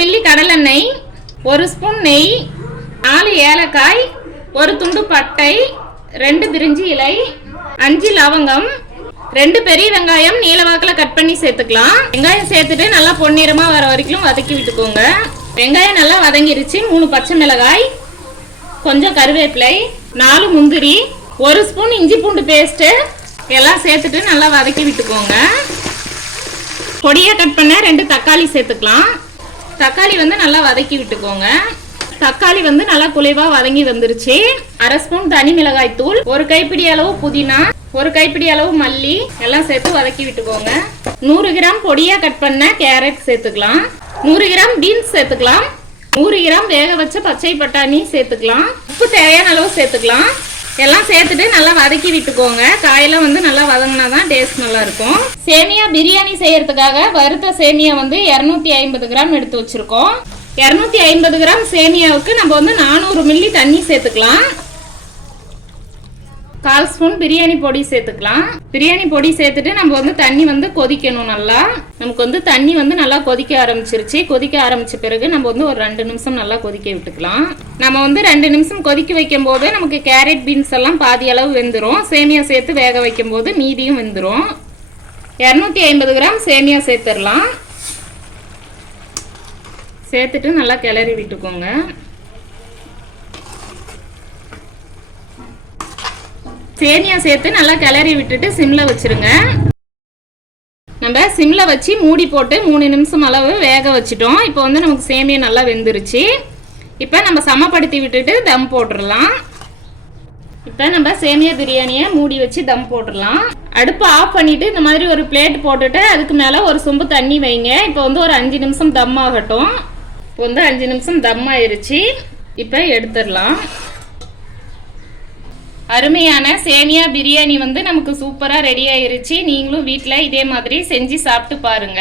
Milli கடலெண்ணெய், 1 spoon நெய், 4 ஏலக்காய், 1 துண்டு பட்டை, 2 பிரிஞ்சி இலை, 5 லவங்கம், 2 பெரிய வெங்காயம் நீல வாக்கில் கட் பண்ணி சேர்த்துக்கலாம். வெங்காயம் சேர்த்துட்டு நல்லா பொன்னிறமாக வர வரைக்கும் வதக்கி விட்டுக்கோங்க. வெங்காயம் நல்லா வதங்கிருச்சு. 3 பச்சை மிளகாய், கொஞ்சம் கருவேப்பிலை, 4 முந்திரி, 1 ஸ்பூன் இஞ்சி பூண்டு பேஸ்ட்டு எல்லாம் சேர்த்துட்டு நல்லா வதக்கி விட்டுக்கோங்க. பொடியாக கட் பண்ண 2 தக்காளி சேர்த்துக்கலாம். தக்காளி வந்து நல்லா வதக்கி விட்டுக்கோங்க. தக்காளி வந்து நல்லா குலைவாக வதங்கி வந்துருச்சு. 1/2 ஸ்பூன் தனி மிளகாய் தூள், 1 கைப்பிடி அளவு புதினா, 1 கைப்பிடி அளவு மல்லி எல்லாம் சேர்த்து வதக்கி விட்டுக்கோங்க. 100 கிராம் பொடியாக கட் பண்ண கேரட் சேர்த்துக்கலாம். 100 கிராம் பீன்ஸ் சேர்த்துக்கலாம். 100 கிராம் வேக வச்ச பச்சை பட்டாணி சேர்த்துக்கலாம். உப்பு தேவையான அளவு சேர்த்துக்கலாம். எல்லாம் சேர்த்துட்டு நல்லா வதக்கி விட்டுக்கோங்க. காயெல்லாம் வந்து நல்லா வதங்கினா தான் டேஸ்ட் நல்லா இருக்கும். சேமியா பிரியாணி செய்யறதுக்காக வறுத்த சேமியா வந்து 250 கிராம் எடுத்து வச்சிருக்கோம். 250 கிராம் சேமியாவுக்கு நம்ம வந்து 400 மில்லி தண்ணி சேர்த்துக்கலாம். 1/4 ஸ்பூன் பிரியாணி பொடி சேர்த்துக்கலாம். பிரியாணி பொடி சேர்த்துட்டு நம்ம வந்து தண்ணி வந்து கொதிக்கணும். நல்லா நமக்கு வந்து தண்ணி வந்து நல்லா கொதிக்க ஆரம்பிச்சிருச்சு. கொதிக்க ஆரம்பிச்ச பிறகு நம்ம வந்து ஒரு 2 நிமிஷம் நல்லா கொதிக்க விட்டுக்கலாம். நம்ம வந்து 2 நிமிஷம் கொதிக்க வைக்கும் போது நமக்கு கேரட் பீன்ஸ் எல்லாம் பாதி அளவு வெந்துடும். சேமியா சேர்த்து வேக வைக்கும் போது மீதியும் வெந்துடும். 250 கிராம் சேமியா சேர்த்துடலாம். சேர்த்துட்டு நல்லா கிளறி விட்டுக்கோங்க. சேமியா சேர்த்து நல்லா கிளறி விட்டுட்டு சிம்ல வச்சிருங்க. நம்ம சிம்ல வச்சு மூடி போட்டு 3 நிமிஷம் அளவு வேக வச்சிட்டோம். இப்போ வந்து நமக்கு சேமியா நல்லா வெந்துருச்சு. இப்போ நம்ம சமப்படுத்தி விட்டுட்டு தம் போட்டுடலாம். இப்போ நம்ம சேமியா பிரியாணியை மூடி வச்சு தம் போட்டுடலாம். அடுப்பை ஆஃப் பண்ணிட்டு இந்த மாதிரி ஒரு பிளேட் போட்டுட்டு அதுக்கு மேலே ஒரு சொம்பு தண்ணி வைங்க. இப்போ வந்து ஒரு 5 நிமிஷம் தம் ஆகட்டும். இப்போ வந்து 5 நிமிஷம் தம் ஆயிருச்சு. இப்போ எடுத்துடலாம். அருமையான சேமியா பிரியாணி வந்து நமக்கு சூப்பராக ரெடி ஆயிருச்சு. நீங்களும் வீட்டில் இதே மாதிரி செஞ்சு சாப்பிட்டு பாருங்க.